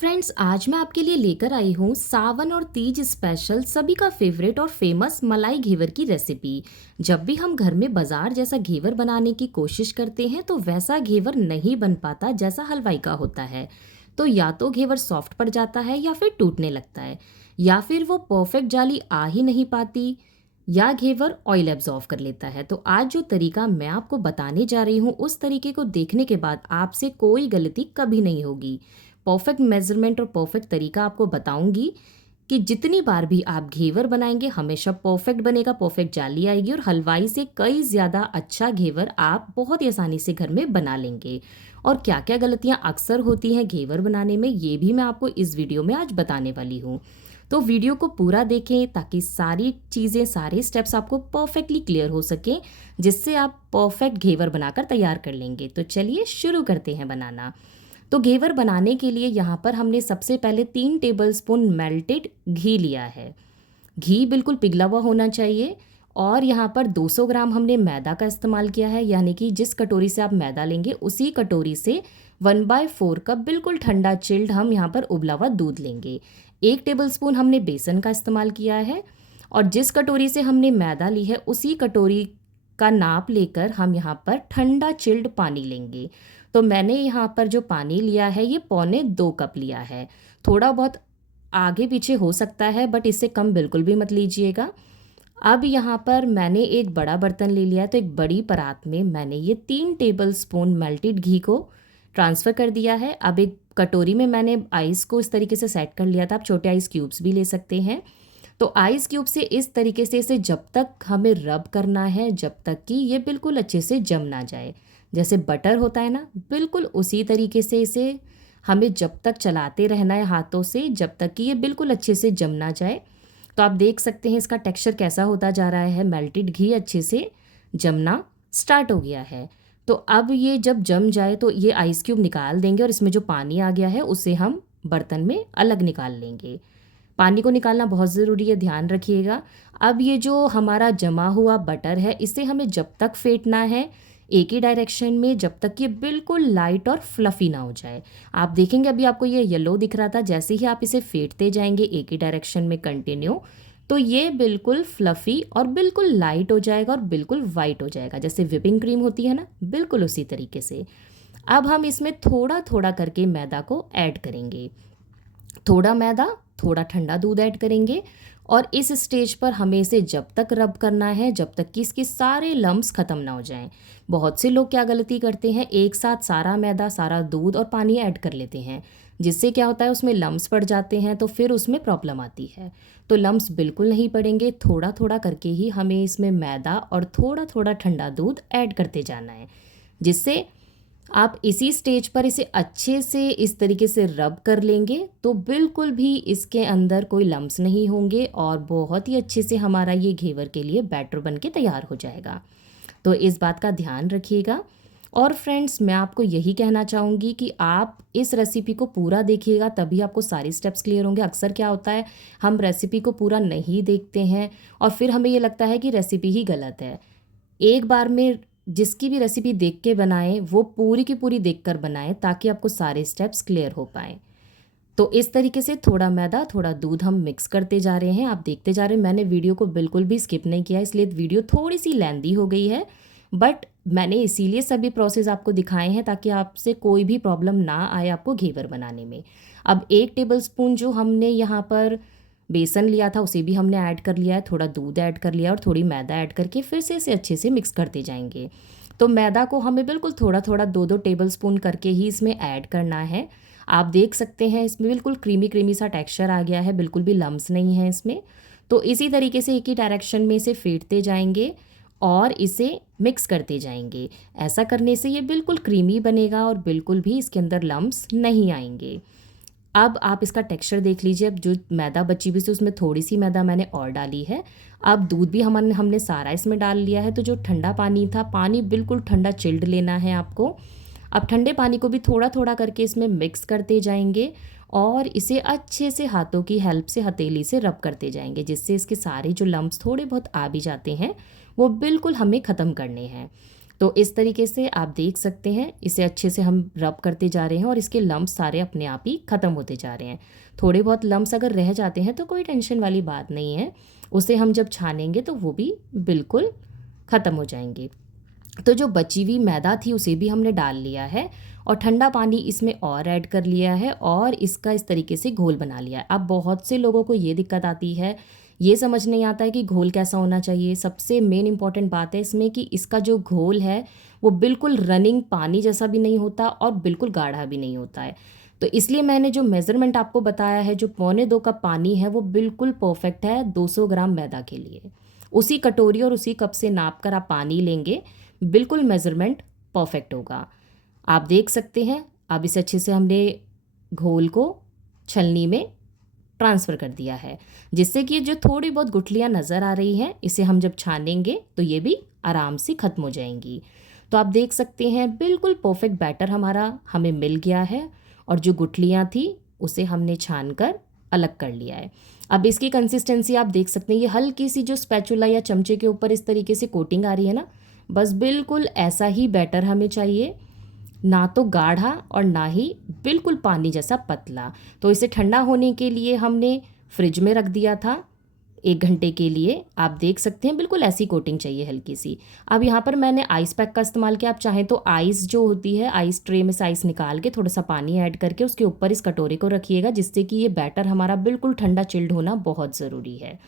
Friends, आज मैं आपके लिए लेकर आई हूँ सावन और तीज स्पेशल सभी का फेवरेट और फेमस मलाई घेवर की रेसिपी। जब भी हम घर में बाजार जैसा घेवर बनाने की कोशिश करते हैं तो वैसा घेवर नहीं बन पाता जैसा हलवाई का होता है। तो या तो घेवर सॉफ्ट पड़ जाता है या फिर टूटने लगता है, या फिर वो परफेक्ट जाली आ ही नहीं पाती, या घेवर ऑयल एब्जॉर्व कर लेता है। तो आज जो तरीका मैं आपको बताने जा रही हूँ उस तरीके को देखने के बाद आपसे कोई गलती कभी नहीं होगी। परफेक्ट मेजरमेंट और परफेक्ट तरीका आपको बताऊंगी कि जितनी बार भी आप घेवर बनाएंगे हमेशा परफेक्ट बनेगा, परफेक्ट जाली आएगी और हलवाई से कई ज़्यादा अच्छा घेवर आप बहुत ही आसानी से घर में बना लेंगे। और क्या क्या गलतियां अक्सर होती हैं घेवर बनाने में, ये भी मैं आपको इस वीडियो में आज बताने वाली हूँ। तो वीडियो को पूरा देखें ताकि सारी चीज़ें, सारे स्टेप्स आपको परफेक्टली क्लियर हो सकें, जिससे आप परफेक्ट घेवर बनाकर तैयार कर लेंगे। तो चलिए शुरू करते हैं बनाना। तो घेवर बनाने के लिए यहाँ पर हमने सबसे पहले 3 टेबलस्पून मेल्टेड घी लिया है। घी बिल्कुल पिघला हुआ होना चाहिए। और यहाँ पर 200 ग्राम हमने मैदा का इस्तेमाल किया है, यानी कि जिस कटोरी से आप मैदा लेंगे उसी कटोरी से 1/4 कप बिल्कुल ठंडा चिल्ड हम यहाँ पर उबला हुआ दूध लेंगे। 1 टेबलस्पून हमने बेसन का इस्तेमाल किया है। और जिस कटोरी से हमने मैदा ली है उसी कटोरी का नाप लेकर हम यहाँ पर ठंडा चिल्ड पानी लेंगे। तो मैंने यहाँ पर जो पानी लिया है ये 1.25 कप लिया है। थोड़ा बहुत आगे पीछे हो सकता है बट इससे कम बिल्कुल भी मत लीजिएगा। अब यहाँ पर मैंने एक बड़ा बर्तन ले लिया है, तो एक बड़ी परात में मैंने ये 3 टेबलस्पून मेल्टेड घी को ट्रांसफ़र कर दिया है। अब एक कटोरी में मैंने आइस को इस तरीके से सेट कर लिया था। आप छोटे आइस क्यूब्स भी ले सकते हैं। तो आइस क्यूब से इस तरीके से इसे जब तक हमें रब करना है जब तक कि ये बिल्कुल अच्छे से जम ना जाए। जैसे बटर होता है ना, बिल्कुल उसी तरीके से इसे हमें जब तक चलाते रहना है हाथों से जब तक कि ये बिल्कुल अच्छे से जम ना जाए। तो आप देख सकते हैं इसका टेक्सचर कैसा होता जा रहा है। मेल्टेड घी अच्छे से जमना स्टार्ट हो गया है। तो अब ये जब जम जाए तो ये आइस क्यूब निकाल देंगे और इसमें जो पानी आ गया है उसे हम बर्तन में अलग निकाल लेंगे। पानी को निकालना बहुत ज़रूरी है, ध्यान रखिएगा। अब ये जो हमारा जमा हुआ बटर है इसे हमें जब तक फेंटना है एक ही डायरेक्शन में जब तक ये बिल्कुल लाइट और फ्लफ़ी ना हो जाए। आप देखेंगे अभी आपको ये येलो दिख रहा था, जैसे ही आप इसे फेंटते जाएंगे एक ही डायरेक्शन में कंटिन्यू, तो ये बिल्कुल फ्लफ़ी और बिल्कुल लाइट हो जाएगा और बिल्कुल वाइट हो जाएगा। जैसे विपिंग क्रीम होती है ना, बिल्कुल उसी तरीके से। अब हम इसमें थोड़ा थोड़ा करके मैदा को ऐड करेंगे। थोड़ा मैदा, थोड़ा ठंडा दूध ऐड करेंगे। और इस स्टेज पर हमें इसे जब तक रब करना है जब तक कि इसके सारे लम्स ख़त्म ना हो जाएं। बहुत से लोग क्या गलती करते हैं, एक साथ सारा मैदा, सारा दूध और पानी ऐड कर लेते हैं, जिससे क्या होता है उसमें लम्स पड़ जाते हैं, तो फिर उसमें प्रॉब्लम आती है। तो लम्स बिल्कुल नहीं पड़ेंगे। थोड़ा थोड़ा करके ही हमें इसमें मैदा और थोड़ा थोड़ा ठंडा दूध ऐड करते जाना है, जिससे आप इसी स्टेज पर इसे अच्छे से इस तरीके से रब कर लेंगे तो बिल्कुल भी इसके अंदर कोई लम्स नहीं होंगे और बहुत ही अच्छे से हमारा ये घेवर के लिए बैटर बन के तैयार हो जाएगा। तो इस बात का ध्यान रखिएगा। और फ्रेंड्स, मैं आपको यही कहना चाहूँगी कि आप इस रेसिपी को पूरा देखिएगा, तभी आपको सारे स्टेप्स क्लियर होंगे। अक्सर क्या होता है, हम रेसिपी को पूरा नहीं देखते हैं और फिर हमें ये लगता है कि रेसिपी ही गलत है। एक बार में जिसकी भी रेसिपी देख के बनाएं वो पूरी की पूरी देखकर बनाएं ताकि आपको सारे स्टेप्स क्लियर हो पाएँ। तो इस तरीके से थोड़ा मैदा थोड़ा दूध हम मिक्स करते जा रहे हैं। आप देखते जा रहे हैं, मैंने वीडियो को बिल्कुल भी स्किप नहीं किया, इसलिए वीडियो थोड़ी सी लेंदी हो गई है, बट मैंने इसीलिए सभी प्रोसेस आपको दिखाए हैं ताकि आपसे कोई भी प्रॉब्लम ना आए आपको घेवर बनाने में। अब 1 टेबलस्पून जो हमने यहाँ पर बेसन लिया था उसे भी हमने ऐड कर लिया है, थोड़ा दूध ऐड कर लिया और थोड़ी मैदा ऐड करके फिर से इसे अच्छे से मिक्स करते जाएंगे। तो मैदा को हमें बिल्कुल थोड़ा थोड़ा 2-2 टेबलस्पून करके ही इसमें ऐड करना है। आप देख सकते हैं इसमें बिल्कुल क्रीमी क्रीमी सा टेक्सचर आ गया है, बिल्कुल भी लम्स नहीं है इसमें। तो इसी तरीके से एक ही डायरेक्शन में इसे फेंटते जाएंगे और इसे मिक्स करते जाएंगे। ऐसा करने से ये बिल्कुल क्रीमी बनेगा और बिल्कुल भी इसके अंदर लम्स नहीं आएंगे। अब आप इसका टेक्सचर देख लीजिए। अब जो मैदा बची हुई थी उसमें थोड़ी सी मैदा मैंने और डाली है। अब दूध भी हमने सारा इसमें डाल लिया है। तो जो ठंडा पानी था, पानी बिल्कुल ठंडा चिल्ड लेना है आपको। अब ठंडे पानी को भी थोड़ा थोड़ा करके इसमें मिक्स करते जाएंगे और इसे अच्छे से हाथों की हेल्प से, हथेली से रब करते जाएंगे, जिससे इसके सारे जो लम्प्स थोड़े बहुत आ भी जाते हैं वो बिल्कुल हमें ख़त्म करने हैं। तो इस तरीके से आप देख सकते हैं, इसे अच्छे से हम रब करते जा रहे हैं और इसके लम्ब्स सारे अपने आप ही ख़त्म होते जा रहे हैं। थोड़े बहुत लम्ब्स अगर रह जाते हैं तो कोई टेंशन वाली बात नहीं है, उसे हम जब छानेंगे तो वो भी बिल्कुल ख़त्म हो जाएंगे। तो जो बची हुई मैदा थी उसे भी हमने डाल लिया है और ठंडा पानी इसमें और ऐड कर लिया है और इसका इस तरीके से घोल बना लिया है। अब बहुत से लोगों को ये दिक्कत आती है, ये समझ नहीं आता है कि घोल कैसा होना चाहिए। सबसे मेन इंपॉर्टेंट बात है इसमें कि इसका जो घोल है वो बिल्कुल रनिंग पानी जैसा भी नहीं होता और बिल्कुल गाढ़ा भी नहीं होता है। तो इसलिए मैंने जो मेज़रमेंट आपको बताया है, जो 1.25 कप पानी है, वो बिल्कुल परफेक्ट है 200 ग्राम मैदा के लिए। उसी कटोरी और उसी कप से नाप कर आप पानी लेंगे, बिल्कुल मेज़रमेंट परफेक्ट होगा। आप देख सकते हैं, अब इसे अच्छे से हमने घोल को छलनी में ट्रांसफ़र कर दिया है, जिससे कि जो थोड़ी बहुत गुठलियाँ नज़र आ रही हैं, इसे हम जब छानेंगे तो ये भी आराम से ख़त्म हो जाएंगी। तो आप देख सकते हैं बिल्कुल परफेक्ट बैटर हमारा हमें मिल गया है और जो गुठलियाँ थी उसे हमने छान कर अलग कर लिया है। अब इसकी कंसिस्टेंसी आप देख सकते हैं, ये हल्की सी जो स्पैचुला या चमचे के ऊपर इस तरीके से कोटिंग आ रही है ना, बस बिल्कुल ऐसा ही बैटर हमें चाहिए, ना तो गाढ़ा और ना ही बिल्कुल पानी जैसा पतला। तो इसे ठंडा होने के लिए हमने फ्रिज में रख दिया था 1 घंटे के लिए। आप देख सकते हैं बिल्कुल ऐसी कोटिंग चाहिए हल्की सी। अब यहाँ पर मैंने आइस पैक का इस्तेमाल किया। आप चाहें तो आइस जो होती है, आइस ट्रे में से आइस निकाल के थोड़ा सा पानी ऐड करके उसके ऊपर इस कटोरे को रखिएगा, जिससे कि ये बैटर हमारा बिल्कुल ठंडा चिल्ड होना बहुत ज़रूरी है।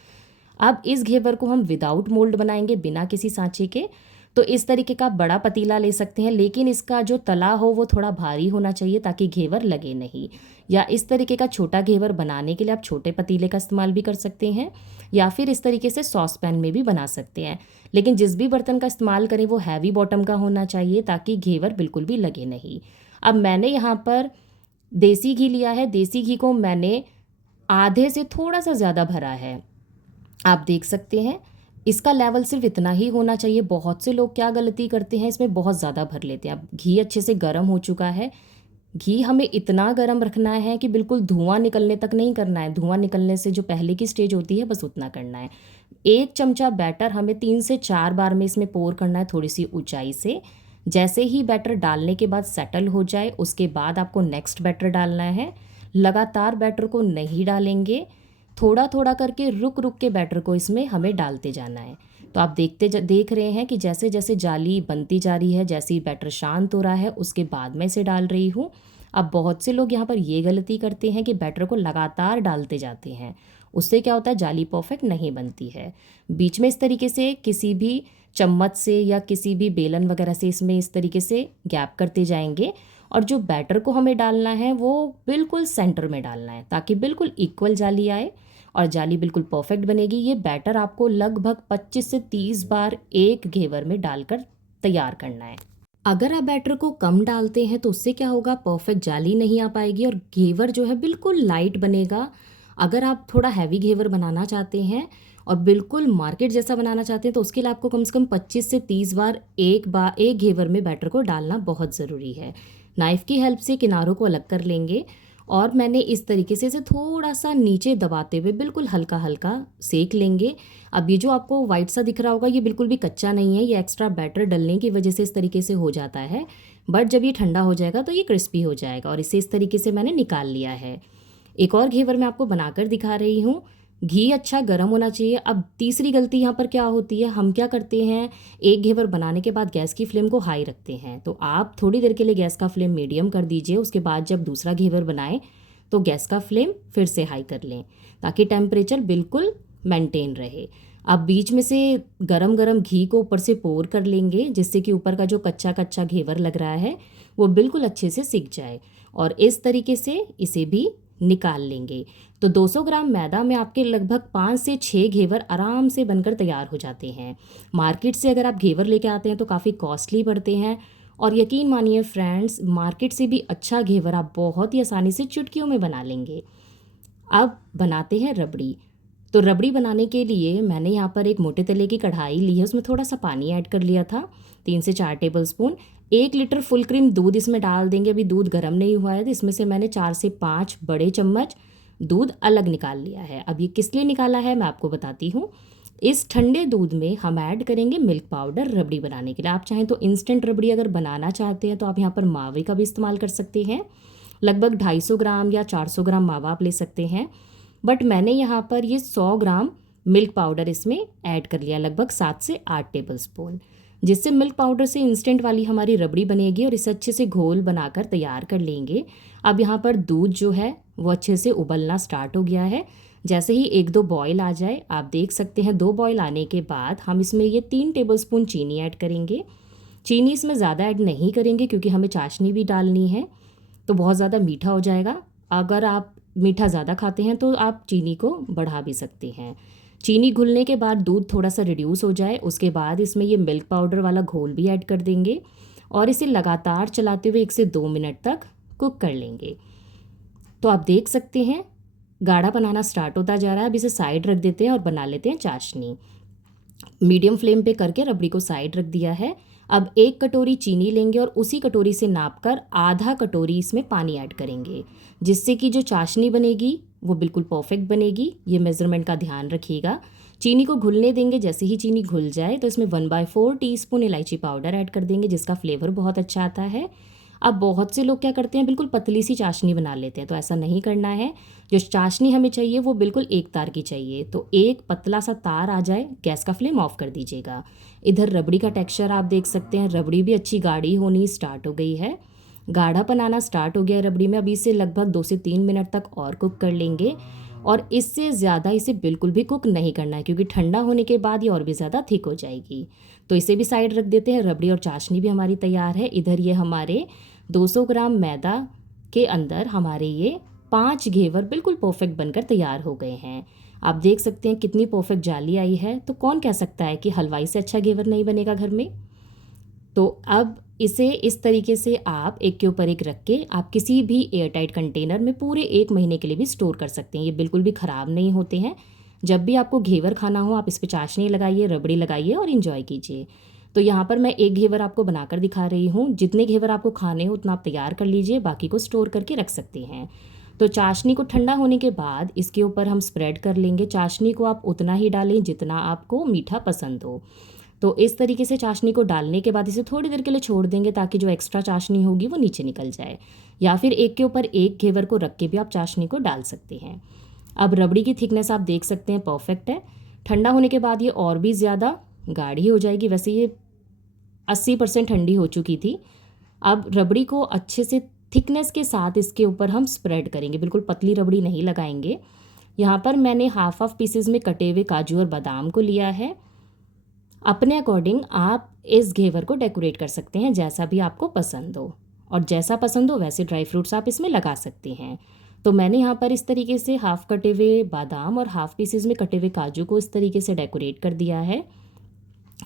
अब इस घेवर को हम विदाउट मोल्ड बनाएंगे, बिना किसी सांचे के। तो इस तरीके का बड़ा पतीला ले सकते हैं, लेकिन इसका जो तला हो वो थोड़ा भारी होना चाहिए ताकि घेवर लगे नहीं। या इस तरीके का छोटा घेवर बनाने के लिए आप छोटे पतीले का इस्तेमाल भी कर सकते हैं, या फिर इस तरीके से सॉस पैन में भी बना सकते हैं। लेकिन जिस भी बर्तन का इस्तेमाल करें वो हैवी बॉटम का होना चाहिए ताकि घेवर बिल्कुल भी लगे नहीं। अब मैंने यहाँ पर देसी घी लिया है। देसी घी को मैंने आधे से थोड़ा सा ज़्यादा भरा है। आप देख सकते हैं इसका लेवल सिर्फ इतना ही होना चाहिए। बहुत से लोग क्या गलती करते हैं, इसमें बहुत ज़्यादा भर लेते हैं। अब घी अच्छे से गर्म हो चुका है। घी हमें इतना गर्म रखना है कि बिल्कुल धुआं निकलने तक नहीं करना है। धुआं निकलने से जो पहले की स्टेज होती है बस उतना करना है। 1 चमचा बैटर हमें 3 से 4 बार में इसमें पोर करना है, थोड़ी सी ऊंचाई से। जैसे ही बैटर डालने के बाद सेटल हो जाए उसके बाद आपको नेक्स्ट बैटर डालना है। लगातार बैटर को नहीं डालेंगे, थोड़ा थोड़ा करके रुक रुक के बैटर को इसमें हमें डालते जाना है। तो आप देख रहे हैं कि जैसे जैसे जाली बनती जा रही है, जैसे ही बैटर शांत हो रहा है उसके बाद मैं इसे डाल रही हूँ। अब बहुत से लोग यहाँ पर ये गलती करते हैं कि बैटर को लगातार डालते जाते हैं, उससे क्या होता है जाली परफेक्ट नहीं बनती है। बीच में इस तरीके से किसी भी चम्मच से या किसी भी बेलन वगैरह से इसमें इस तरीके से गैप करते जाएंगे और जो बैटर को हमें डालना है वो बिल्कुल सेंटर में डालना है ताकि बिल्कुल इक्वल जाली आए और जाली बिल्कुल परफेक्ट बनेगी। ये बैटर आपको लगभग 25 से 30 बार एक घेवर में डालकर तैयार करना है। अगर आप बैटर को कम डालते हैं तो उससे क्या होगा, परफेक्ट जाली नहीं आ पाएगी और घेवर जो है बिल्कुल लाइट बनेगा। अगर आप थोड़ा हैवी घेवर बनाना चाहते हैं और बिल्कुल मार्केट जैसा बनाना चाहते हैं तो उसके लिए आपको कम से कम 25 से 30 बार एक घेवर में बैटर को डालना बहुत ज़रूरी है। नाइफ़ की हेल्प से किनारों को अलग कर लेंगे और मैंने इस तरीके से इसे थोड़ा सा नीचे दबाते हुए बिल्कुल हल्का हल्का सेक लेंगे। अब ये जो आपको वाइट सा दिख रहा होगा ये बिल्कुल भी कच्चा नहीं है, ये एक्स्ट्रा बैटर डलने की वजह से इस तरीके से हो जाता है। बट जब ये ठंडा हो जाएगा तो ये क्रिस्पी हो जाएगा और इसे इस तरीके से मैंने निकाल लिया है। एक और घेवर मैं आपको बनाकर दिखा रही हूँ। घी अच्छा गर्म होना चाहिए। अब तीसरी गलती यहाँ पर क्या होती है, हम क्या करते हैं एक घेवर बनाने के बाद गैस की फ्लेम को हाई रखते हैं। तो आप थोड़ी देर के लिए गैस का फ्लेम मीडियम कर दीजिए, उसके बाद जब दूसरा घेवर बनाएं तो गैस का फ्लेम फिर से हाई कर लें ताकि टेम्परेचर बिल्कुल मेंटेन रहे। अब बीच में से गरम गरम घी को ऊपर से पोर कर लेंगे, जिससे कि ऊपर का जो कच्चा कच्चा घेवर लग रहा है वो बिल्कुल अच्छे से सिक जाए और इस तरीके से इसे भी निकाल लेंगे। तो 200 ग्राम मैदा में आपके लगभग 5 से 6 घेवर आराम से बनकर तैयार हो जाते हैं। मार्केट से अगर आप घेवर लेके आते हैं तो काफ़ी कॉस्टली पड़ते हैं और यकीन मानिए फ्रेंड्स, मार्केट से भी अच्छा घेवर आप बहुत ही आसानी से चुटकियों में बना लेंगे। अब बनाते हैं रबड़ी। तो रबड़ी बनाने के लिए मैंने यहाँ पर एक मोटे तले की कढ़ाई ली है, उसमें थोड़ा सा पानी ऐड कर लिया था, 3 से 4 टेबलस्पून। 1 लीटर फुल क्रीम दूध इसमें डाल देंगे। अभी दूध गर्म नहीं हुआ है तो इसमें से मैंने 4 से 5 बड़े चम्मच दूध अलग निकाल लिया है। अब ये किस लिए निकाला है मैं आपको बताती हूँ। इस ठंडे दूध में हम ऐड करेंगे मिल्क पाउडर रबड़ी बनाने के लिए। आप चाहें तो इंस्टेंट रबड़ी अगर बनाना चाहते हैं तो आप यहाँ पर मावे का भी इस्तेमाल कर सकते हैं। लगभग 250 ग्राम या 400 ग्राम मावा आप ले सकते हैं। बट मैंने यहाँ पर ये 100 ग्राम मिल्क पाउडर इसमें ऐड कर लिया, लगभग 7 से 8 टेबल स्पून, जिससे मिल्क पाउडर से इंस्टेंट वाली हमारी रबड़ी बनेगी और इसे अच्छे से घोल बनाकर तैयार कर लेंगे। अब यहाँ पर दूध जो है वो अच्छे से उबलना स्टार्ट हो गया है। जैसे ही 1-2 बॉयल आ जाए, आप देख सकते हैं 2 बॉयल आने के बाद हम इसमें ये 3 टेबलस्पून चीनी ऐड करेंगे। चीनी इसमें ज़्यादा ऐड नहीं करेंगे क्योंकि हमें चाशनी भी डालनी है, तो बहुत ज़्यादा मीठा हो जाएगा। अगर आप मीठा ज़्यादा खाते हैं तो आप चीनी को बढ़ा भी सकते हैं। चीनी घुलने के बाद दूध थोड़ा सा रिड्यूस हो जाए, उसके बाद इसमें ये मिल्क पाउडर वाला घोल भी ऐड कर देंगे और इसे लगातार चलाते हुए 1 से 2 मिनट तक कुक कर लेंगे। तो आप देख सकते हैं गाढ़ा बनाना स्टार्ट होता जा रहा है। अब इसे साइड रख देते हैं और बना लेते हैं चाशनी। मीडियम फ्लेम पे करके रबड़ी को साइड रख दिया है। अब 1 कटोरी चीनी लेंगे और उसी कटोरी से नापकर आधा कटोरी इसमें पानी ऐड करेंगे, जिससे कि जो चाशनी बनेगी वो बिल्कुल परफेक्ट बनेगी। ये मेज़रमेंट का ध्यान रखिएगा। चीनी को घुलने देंगे। जैसे ही चीनी घुल जाए तो इसमें 1/4 टीस्पून इलायची पाउडर ऐड कर देंगे, जिसका फ्लेवर बहुत अच्छा आता है। अब बहुत से लोग क्या करते हैं, बिल्कुल पतली सी चाशनी बना लेते हैं, तो ऐसा नहीं करना है। जो चाशनी हमें चाहिए वो बिल्कुल एक तार की चाहिए। तो एक पतला सा तार आ जाए, गैस का फ्लेम ऑफ कर दीजिएगा। इधर रबड़ी का टेक्सचर आप देख सकते हैं, रबड़ी भी अच्छी गाढ़ी होनी स्टार्ट हो गई है। गाढ़ापन आना स्टार्ट हो गया है रबड़ी में। अभी इसे लगभग 2 से 3 मिनट तक और कुक कर लेंगे और इससे ज़्यादा इसे बिल्कुल भी कुक नहीं करना है क्योंकि ठंडा होने के बाद ये और भी ज़्यादा थिक हो जाएगी। तो इसे भी साइड रख देते हैं। रबड़ी और चाशनी भी हमारी तैयार है। इधर ये हमारे 200 ग्राम मैदा के अंदर हमारे ये 5 घेवर बिल्कुल परफेक्ट बनकर तैयार हो गए हैं। आप देख सकते हैं कितनी परफेक्ट जाली आई है। तो कौन कह सकता है कि हलवाई से अच्छा घेवर नहीं बनेगा घर में। तो अब इसे इस तरीके से आप एक के ऊपर एक रख के आप किसी भी एयरटाइट कंटेनर में पूरे 1 महीने के लिए भी स्टोर कर सकते हैं। ये बिल्कुल भी ख़राब नहीं होते हैं। जब भी आपको घेवर खाना हो आप इस पे चाशनी लगाइए, रबड़ी लगाइए और इन्जॉय कीजिए। तो यहाँ पर मैं एक घेवर आपको बनाकर दिखा रही हूँ। जितने घेवर आपको खाने हो उतना आप तैयार कर लीजिए, बाकी को स्टोर करके रख सकते हैं। तो चाशनी को ठंडा होने के बाद इसके ऊपर हम स्प्रेड कर लेंगे। चाशनी को आप उतना ही डालें जितना आपको मीठा पसंद हो। तो इस तरीके से चाशनी को डालने के बाद इसे थोड़ी देर के लिए छोड़ देंगे ताकि जो एक्स्ट्रा चाशनी होगी वो नीचे निकल जाए, या फिर एक के ऊपर एक घेवर को रख के भी आप चाशनी को डाल सकते हैं। अब रबड़ी की थिकनेस आप देख सकते हैं परफेक्ट है। ठंडा होने के बाद ये और भी ज़्यादा गाढ़ी हो जाएगी। वैसे ये 80% ठंडी हो चुकी थी। अब रबड़ी को अच्छे से थिकनेस के साथ इसके ऊपर हम स्प्रेड करेंगे, बिल्कुल पतली रबड़ी नहीं लगाएंगे। यहाँ पर मैंने हाफ पीसेज में कटे हुए काजू और बादाम को लिया है। अपने अकॉर्डिंग आप इस घेवर को डेकोरेट कर सकते हैं जैसा भी आपको पसंद हो, और जैसा पसंद हो वैसे ड्राई फ्रूट्स आप इसमें लगा सकते हैं। तो मैंने यहाँ पर इस तरीके से हाफ कटे हुए बादाम और हाफ पीसेज में कटे हुए काजू को इस तरीके से डेकोरेट कर दिया है।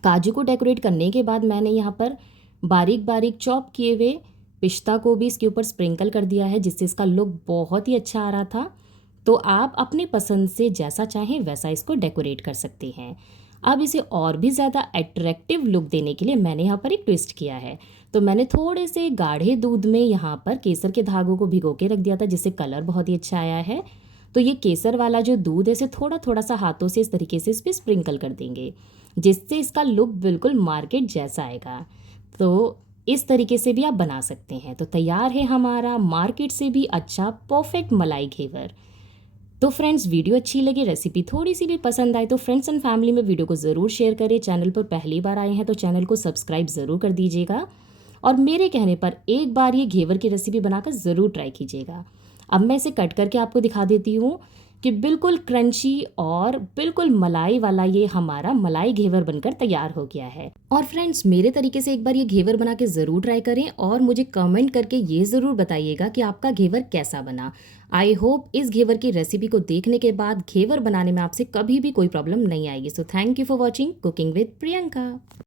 काजू को डेकोरेट करने के बाद मैंने यहाँ पर बारीक बारीक चॉप किए हुए पिस्ता को भी इसके ऊपर स्प्रिंकल कर दिया है, जिससे इसका लुक बहुत ही अच्छा आ रहा था। तो आप अपने पसंद से जैसा चाहें वैसा इसको डेकोरेट कर सकते हैं। अब इसे और भी ज़्यादा अट्रैक्टिव लुक देने के लिए मैंने यहाँ पर एक ट्विस्ट किया है। तो मैंने थोड़े से गाढ़े दूध में यहाँ पर केसर के धागों को भिगो के रख दिया था, जिससे कलर बहुत ही अच्छा आया है। तो ये केसर वाला जो दूध है इसे थोड़ा थोड़ा सा हाथों से इस तरीके से इस पर स्प्रिंकल कर देंगे, जिससे इसका लुक बिल्कुल मार्केट जैसा आएगा। तो इस तरीके से भी आप बना सकते हैं। तो तैयार है हमारा मार्केट से भी अच्छा परफेक्ट मलाई घेवर। तो फ्रेंड्स, वीडियो अच्छी लगी, रेसिपी थोड़ी सी भी पसंद आए तो फ्रेंड्स एंड फैमिली में वीडियो को ज़रूर शेयर करें। चैनल पर पहली बार आए हैं तो चैनल को सब्सक्राइब ज़रूर कर दीजिएगा, और मेरे कहने पर एक बार ये घेवर की रेसिपी बनाकर ज़रूर ट्राई कीजिएगा। अब मैं इसे कट करके आपको दिखा देती हूँ कि बिल्कुल क्रंची और बिल्कुल मलाई वाला ये हमारा मलाई घेवर बनकर तैयार हो गया है। और फ्रेंड्स, मेरे तरीके से एक बार ये घेवर बना के ज़रूर ट्राई करें और मुझे कमेंट करके ये ज़रूर बताइएगा कि आपका घेवर कैसा बना। आई होप इस घेवर की रेसिपी को देखने के बाद घेवर बनाने में आपसे कभी भी कोई प्रॉब्लम नहीं आएगी। So thank you for watching cooking with Priyanka.